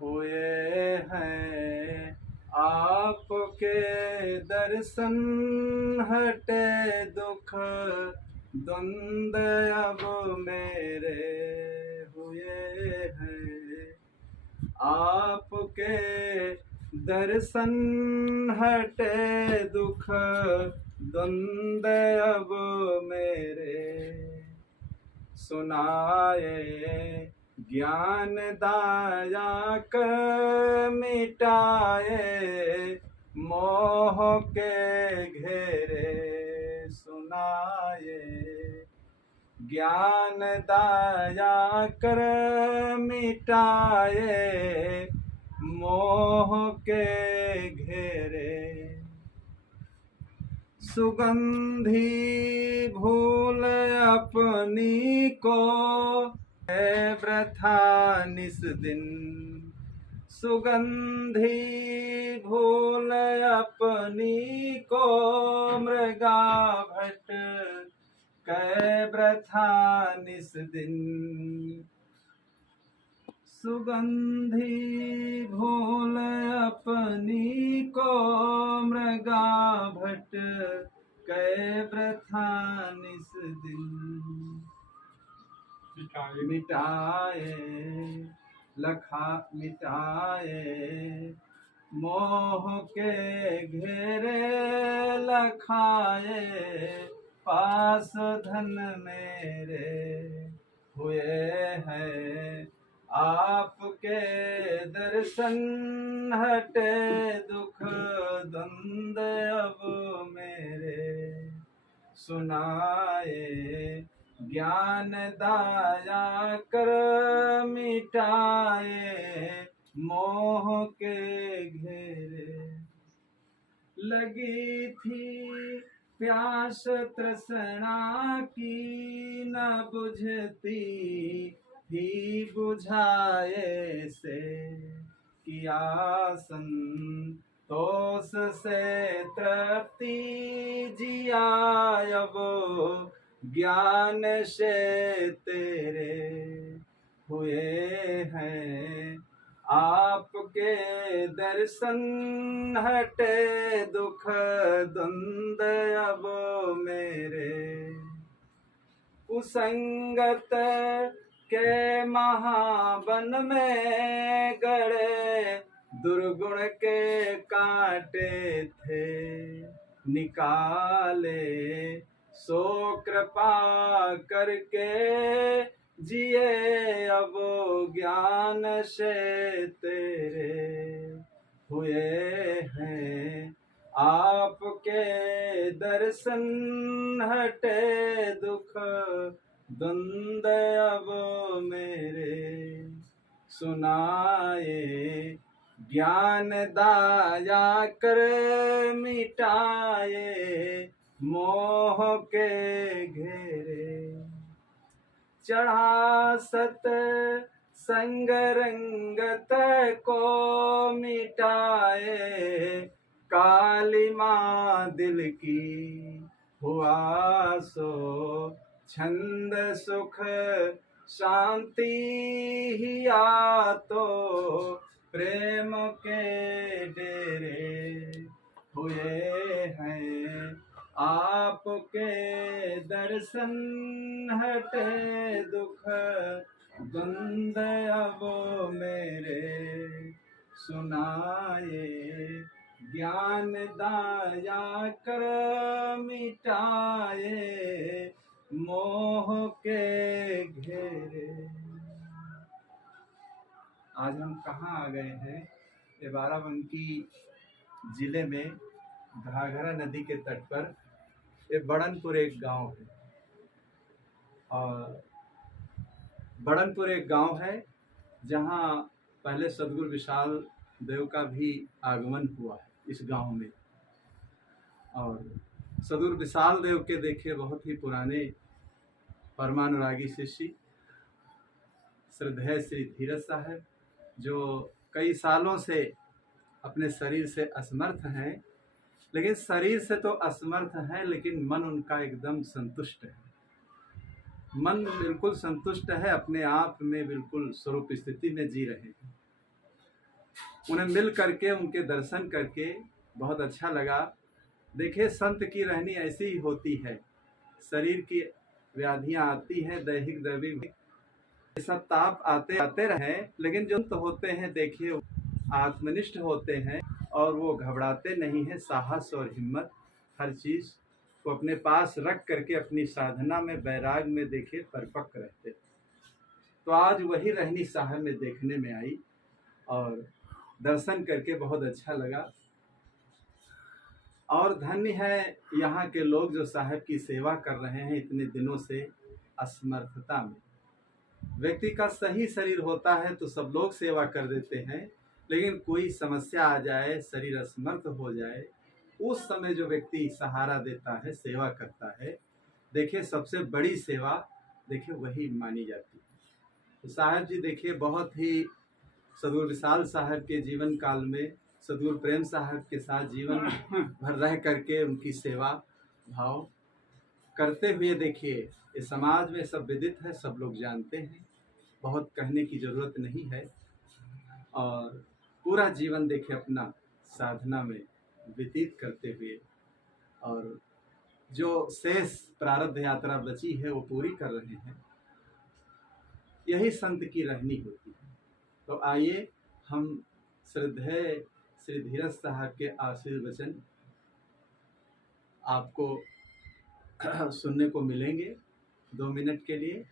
हुए हैं आपके दर्शन, हटे दुख द्वंद अब मेरे। हुए हैं आपके दर्शन, हटे दुख द्वंद अब मेरे। सुनाए ज्ञान दायक, मिटाए मोह के घेरे। सुनाए ज्ञान दाया कर, मिटाए मोह के घेरे। सुगंधी भूल अपनी को, है वृथा निस दिन। सुगंधी भूल अपनी को, मृगा भट कै वृथा निस दिन। सुगंधी भूल अपनी को, मृगा भट कै वृथा निस दिन। मिटाए लखा मिटाए मोह के घेरे। लखाए पास धन मेरे। हुए हैं आपके दर्शन, हटे दुख द्वंद अब मेरे। सुनाए ज्ञान दाया कर, मिटाए मोह के घेरे। लगी थी प्यास तृष्णा की, न बुझती ही बुझाए से। किया संतोष से तृप्ति, जिया अब ज्ञान से तेरे। हुए हैं आपके दर्शन, हटे दुख द्वंद अब मेरे। कुसंगत के महावन में गड़े, दुर्गुण के कांटे थे। निकाले सो कृपा करके, जिए अब ज्ञान से तेरे। हुए हैं आपके दर्शन, हटे दुख द्वंद अब मेरे। सुनाए ज्ञान दाया कर, मिटाए मोह के घेरे। चढ़ा सत संग रंगत को, मिटाए काली माँ दिल की। हुआ सो छंद सुख शांति हिया तो, प्रेम के डेरे। हुए हैं आपके दर्शन, हटे दुख द्वंद अब मेरे। सुनाए ज्ञान दाया कर, मिटाए मोह के घेरे। आज हम कहाँ आ गए हैं? ये बाराबंकी जिले में घाघरा नदी के तट पर ये बड़नपुर एक गांव है। और बड़नपुर एक गांव है जहां पहले सदगुरु विशाल देव का भी आगमन हुआ है इस गांव में। और सदगुरु विशाल देव के देखे बहुत ही पुराने परमानुरागी शिष्य श्रद्धेय श्री धीरज साहब, जो कई सालों से अपने शरीर से असमर्थ हैं, लेकिन शरीर से तो असमर्थ हैं लेकिन मन उनका एकदम संतुष्ट है। मन बिल्कुल संतुष्ट है, अपने आप में बिल्कुल स्वरूप स्थिति में जी रहे हैं। उन्हें मिल करके, उनके दर्शन करके बहुत अच्छा लगा। देखिए, संत की रहनी ऐसी ही होती है। शरीर की व्याधियां आती हैं, दैहिक दैविक ये सब ताप आते आते रहे, लेकिन जो संत होते हैं देखिए आत्मनिष्ठ होते हैं और वो घबराते नहीं हैं। साहस और हिम्मत हर चीज को अपने पास रख करके अपनी साधना में, वैराग में देखिए परिपक्व रहते। तो आज वही रहनी साहब में देखने में आई और दर्शन करके बहुत अच्छा लगा। और धन्य है यहाँ के लोग जो साहब की सेवा कर रहे हैं इतने दिनों से असमर्थता में। व्यक्ति का सही शरीर होता है तो सब लोग सेवा कर देते हैं, लेकिन कोई समस्या आ जाए, शरीर असमर्थ हो जाए, उस समय जो व्यक्ति सहारा देता है, सेवा करता है, देखिए सबसे बड़ी सेवा देखिए वही मानी जाती है। तो साहब जी देखिए बहुत ही सदगुरु विशाल साहब के जीवन काल में सदगुरु प्रेम साहब के साथ जीवन भर रह करके उनकी सेवा भाव करते हुए देखिए इस समाज में सब विदित है, सब लोग जानते हैं, बहुत कहने की ज़रूरत नहीं है। और पूरा जीवन देखिए अपना साधना में व्यतीत करते हुए और जो शेष प्रारब्ध यात्रा बची है वो पूरी कर रहे हैं। यही संत की रहनी होती है। तो आइए हम श्रद्धेय श्री धीरज साहब के आशीर्वचन वचन आपको सुनने को मिलेंगे 2 मिनट के लिए,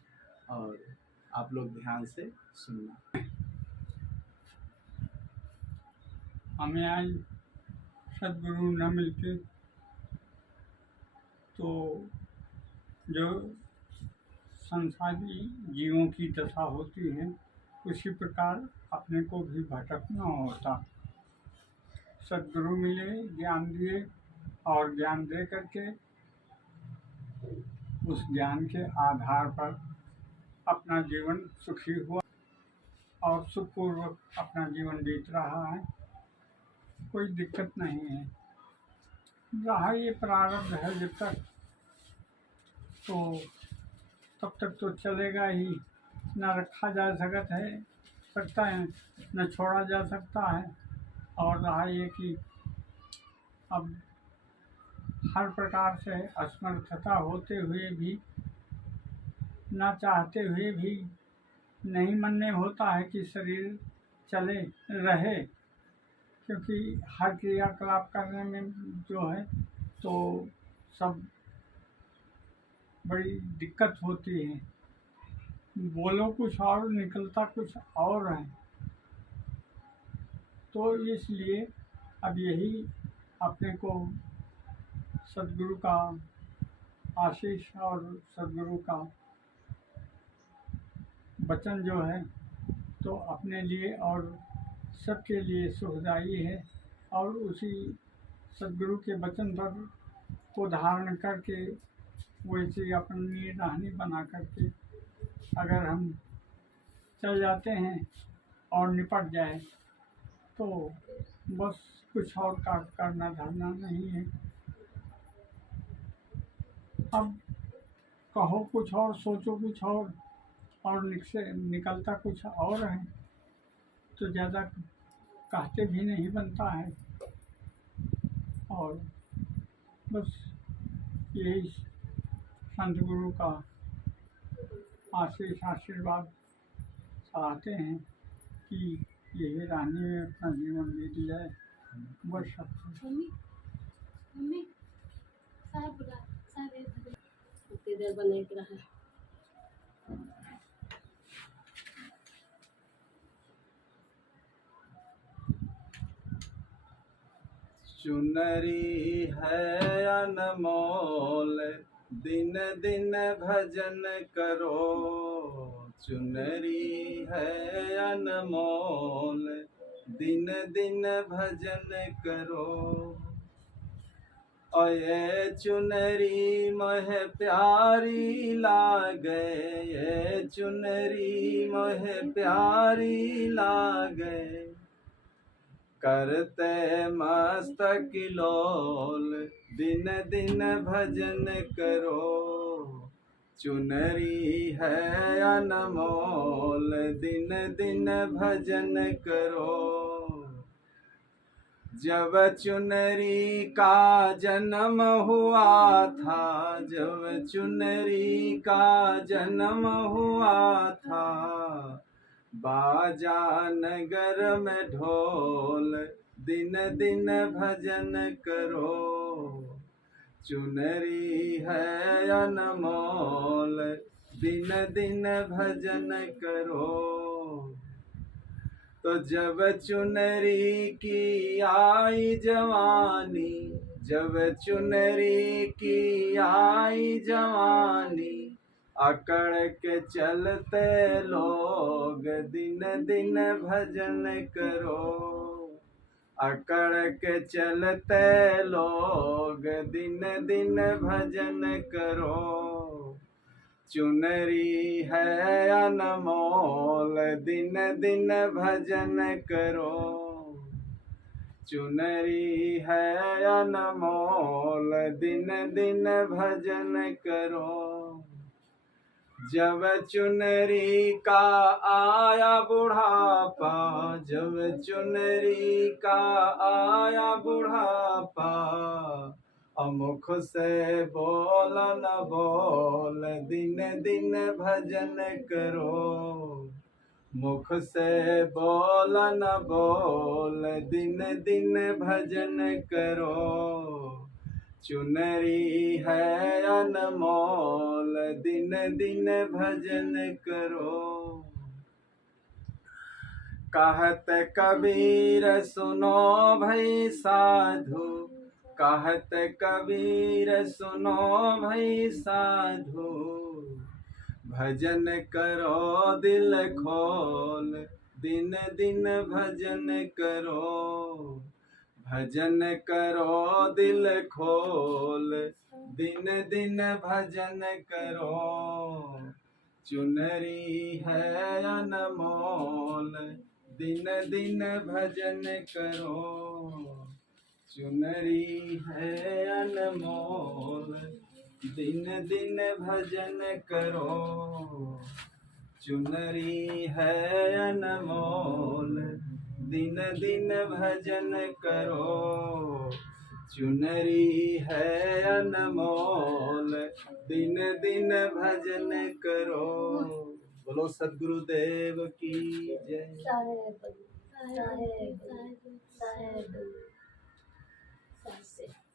और आप लोग ध्यान से सुनना। हमें आज सदगुरु न मिलते तो जो संसारी जीवों की दशा होती है उसी प्रकार अपने को भी भटकना होता। सदगुरु मिले, ज्ञान दिए और ज्ञान दे करके उस ज्ञान के आधार पर अपना जीवन सुखी हुआ और सुखपूर्वक अपना जीवन बीत रहा है। कोई दिक्कत नहीं है। रहा ये प्रारब्ध है जब तक तो तब तक तो चलेगा ही, न रखा जा सकता है न छोड़ा जा सकता है। और रहा ये कि अब हर प्रकार से असमर्थता होते हुए भी, न चाहते हुए भी नहीं मन में होता है कि शरीर चले रहे, क्योंकि हर क्रियाकलाप करने में जो है तो सब बड़ी दिक्कत होती है। बोलो कुछ और निकलता कुछ और है। तो इसलिए अब यही अपने को सदगुरु का आशीष और सदगुरु का वचन जो है तो अपने लिए और सबके लिए सुखदायी है। और उसी सदगुरु के वचन पर को धारण करके वैसे अपनी राहनी बना करके अगर हम चल जाते हैं और निपट जाए तो बस कुछ और करना धरना नहीं है। अब कहो कुछ और, सोचो कुछ और निकलता कुछ और है तो ज़्यादा कहते भी नहीं बनता है। और बस यही संत गुरु का आशीर्वाद चाहते हैं कि यही रानी में अपना जीवन बीत जाए। बस बने रहा। चुनरी है अनमोल, दिन दिन भजन करो। चुनरी है अनमोल, दिन दिन भजन करो। और ये चुनरी मोह प्यारी लागे, ये चुनरी मोह प्यारी लागे। करते मस्तक लोल, दिन दिन भजन करो। चुनरी है अनमोल दिन दिन भजन करो। जब चुनरी का जन्म हुआ था, जब चुनरी का जन्म हुआ था, बाजा नगर में ढोल दिन दिन भजन करो। चुनरी है अनमोल दिन दिन भजन करो। तो जब चुनरी की आई जवानी, जब चुनरी की आई जवानी, अकड़ के चलते लोग दिन दिन भजन करो। अकड़ के चलते लोग दिन दिन भजन करो। चुनरी है अनमोल दिन दिन भजन करो। चुनरी है अनमोल दिन दिन भजन करो। जब चुनरी का आया बुढ़ापा, जब चुनरी का आया बुढ़ापा, मुख से बोल न बोल दिन दिन भजन करो। मुख से बोल न बोल दिन दिन भजन करो। चुनरी है अनमोल दिन दिन भजन करो। कहत कबीर सुनो भई साधु, कहत कबीर सुनो भई साधु, भजन करो दिल खोल दिन दिन भजन करो। भजन करो दिल खोल दिन दिन भजन करो। चुनरी है अनमोल दिन दिन भजन करो। चुनरी है अनमोल दिन दिन भजन करो। चुनरी है अनमोल दिन दिन भजन करो। चुनरी है अनमोल दिन दिन भजन करो। बोलो सद्गुरुदेव की जय। साहेब साहेब साहेब साहेब साहेब